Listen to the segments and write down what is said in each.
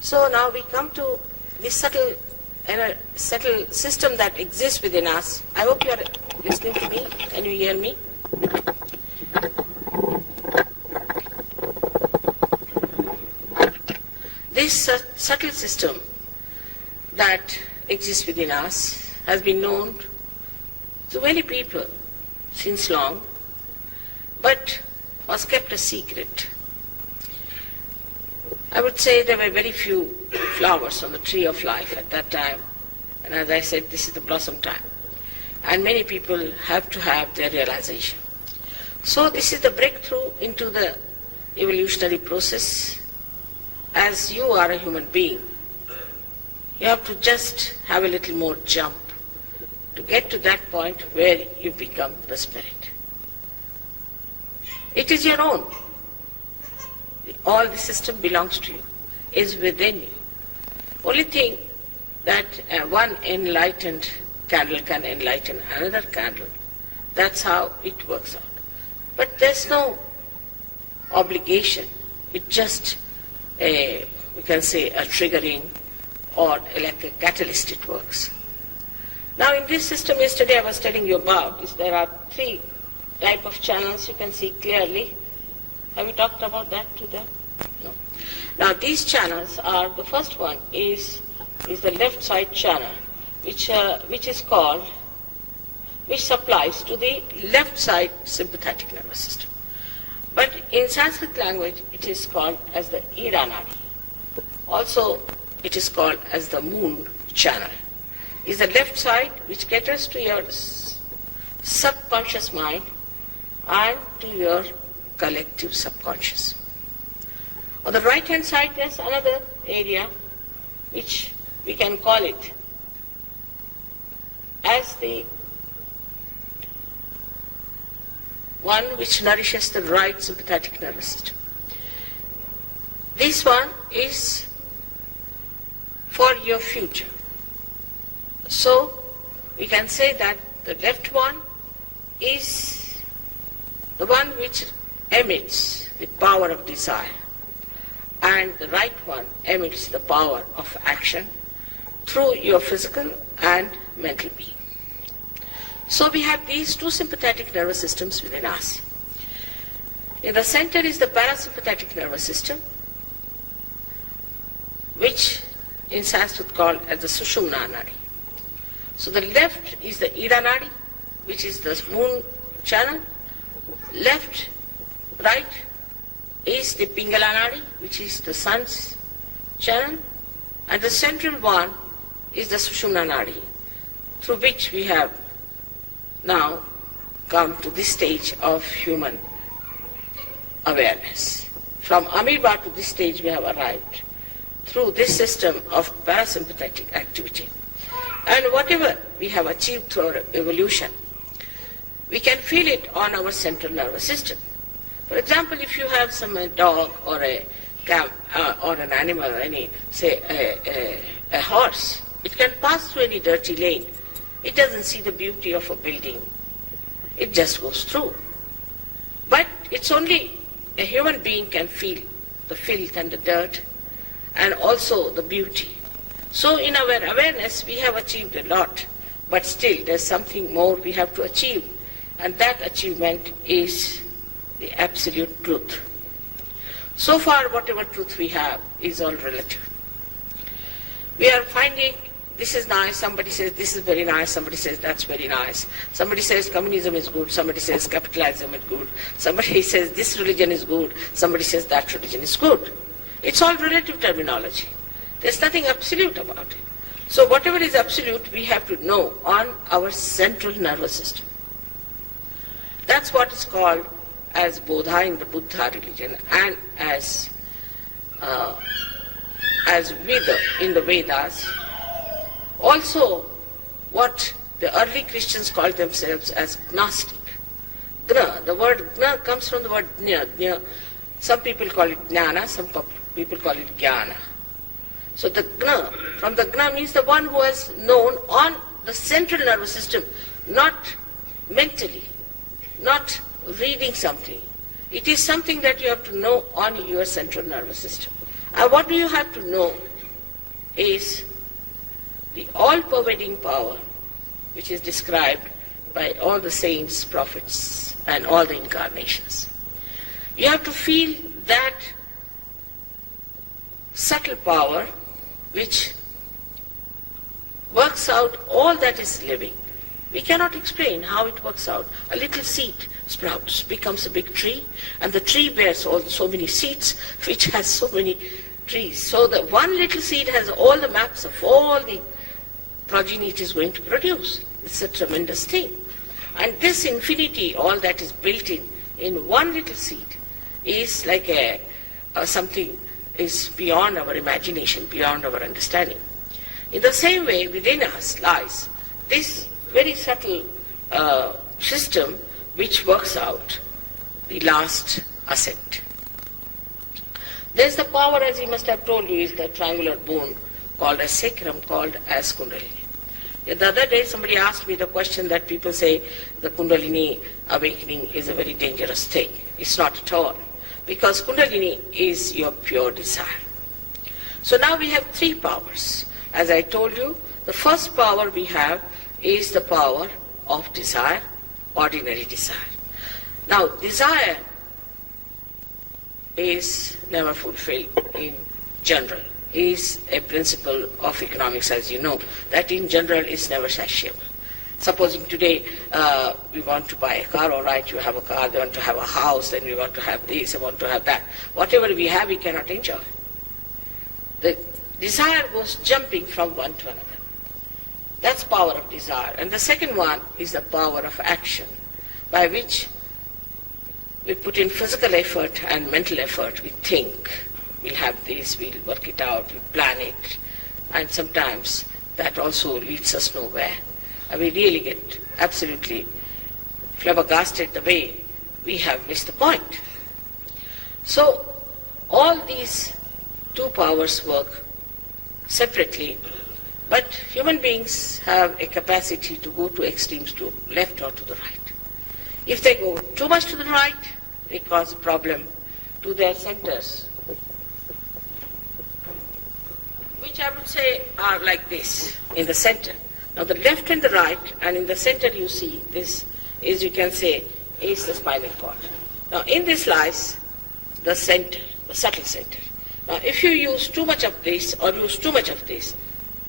So now we come to the subtle system that exists within us. I hope you are listening to me. Can you hear me? This subtle system that exists within us has been known to many people since long, but was kept a secret. I would say there were very few flowers on the tree of life at that time, and as I said, this is the blossom time, and many people have to have their realization. So this is the breakthrough into the evolutionary process. As you are a human being, you have to just have a little more jump to get to that point where you become the spirit. It is your own. All the system belongs to you, is within you. Only thing that one enlightened candle can enlighten another candle. That's how it works out. But there's no obligation. It's just we can say a triggering or like a catalyst it works. Now in this system yesterday I was telling you about is there are 3 type of channels you can see clearly. Have we talked about that to them? No. Now these channels are, the first one is the left side channel which supplies to the left side sympathetic nervous system. But in Sanskrit language it is called as the Ida Nadi. Also it is called as the moon channel. Is the left side which caters to your subconscious mind and to your collective subconscious. On the right hand side there's another area which we can call it as the one which nourishes the right sympathetic nervous system. This one is for your future. So we can say that the left one is the one which emits the power of desire, and the right one emits the power of action through your physical and mental being. So we have these 2 sympathetic nervous systems within us. In the center is the parasympathetic nervous system, which in Sanskrit called as the Sushumna Nadi. So the left is the Ida Nadi, which is the moon channel. Left, right is the Pingala Nadi, which is the sun's channel. And the central one is the Sushumna Nadi, through which we have now come to this stage of human awareness. From amoeba to this stage we have arrived through this system of parasympathetic activity. And whatever we have achieved through our evolution, we can feel it on our central nervous system. For example, if you have some dog or or an animal, any say a horse, it can pass through any dirty lane. It doesn't see the beauty of a building. It just goes through. But it's only a human being can feel the filth and the dirt and also the beauty. So in our awareness we have achieved a lot, but still there's something more we have to achieve, and that achievement is the absolute truth. So far whatever truth we have is all relative. We are finding this is nice, somebody says this is very nice, somebody says that's very nice. Somebody says communism is good, somebody says capitalism is good, somebody says this religion is good, somebody says that religion is good. It's all relative terminology. There's nothing absolute about it. So whatever is absolute we have to know on our central nervous system. That's what is called as Bodha in the Buddha religion, and as Veda in the Vedas. Also what the early Christians called themselves as Gnostic. Gna, the word Gna comes from the word Gna. Some people call it Jnana, some people call it Jnana. So the Gna, from the Gna means the one who has known on the central nervous system, not mentally, not reading something. It is something that you have to know on your central nervous system. And what do you have to know is the all-pervading power which is described by all the saints, prophets, and all the incarnations. You have to feel that subtle power which works out all that is living. We cannot explain how it works out. A little seed sprouts, becomes a big tree, and the tree bears so many seeds, which has so many trees. So the one little seed has all the maps of all the progeny it is going to produce. It's a tremendous thing. And this infinity, all that is built in one little seed, is like something is beyond our imagination, beyond our understanding. In the same way, within us lies this very subtle system which works out the last ascent. There's the power, as he must have told you, is the triangular bone called as sacrum, called as Kundalini. The other day somebody asked me the question that people say the Kundalini awakening is a very dangerous thing. It's not at all, because Kundalini is your pure desire. So now we have three powers. As I told you, the first power we have is the power of desire, ordinary desire. Now, desire is never fulfilled in general, is a principle of economics, as you know, that in general is never satiable. Supposing today we want to buy a car, all right, you have a car, they want to have a house, then we want to have this, they want to have that. Whatever we have, we cannot enjoy. The desire goes jumping from one to another. That's power of desire. And the second one is the power of action, by which we put in physical effort and mental effort. We think, we'll have this, we'll work it out, we'll plan it. And sometimes that also leads us nowhere. And we really get absolutely flabbergasted the way we have missed the point. So all these two powers work separately, but human beings have a capacity to go to extremes, to left or to the right. If they go too much to the right, they cause a problem to their centers, which I would say are like this, in the center. Now the left and the right, and in the center you see, this is, you can say, is the spinal cord. Now in this lies the center, the subtle center. Now if you use too much of this or use too much of this,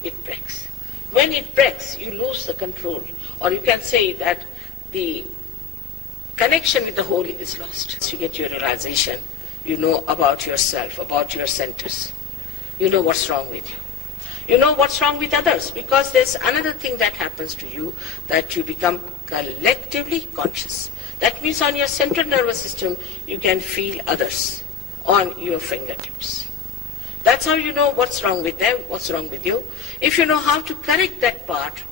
it breaks. When it breaks, you lose the control, or you can say that the connection with the whole is lost. So you get your realization, you know about yourself, about your centers. You know what's wrong with you. You know what's wrong with others, because there's another thing that happens to you, that you become collectively conscious. That means on your central nervous system, you can feel others on your fingertips. That's how you know what's wrong with them, what's wrong with you. If you know how to correct that part,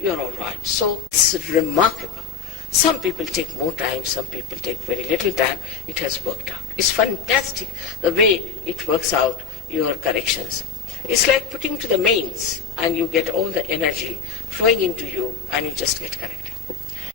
you're all right. So it's remarkable. Some people take more time, some people take very little time. It has worked out. It's fantastic the way it works out your corrections. It's like putting to the mains, and you get all the energy flowing into you, and you just get corrected.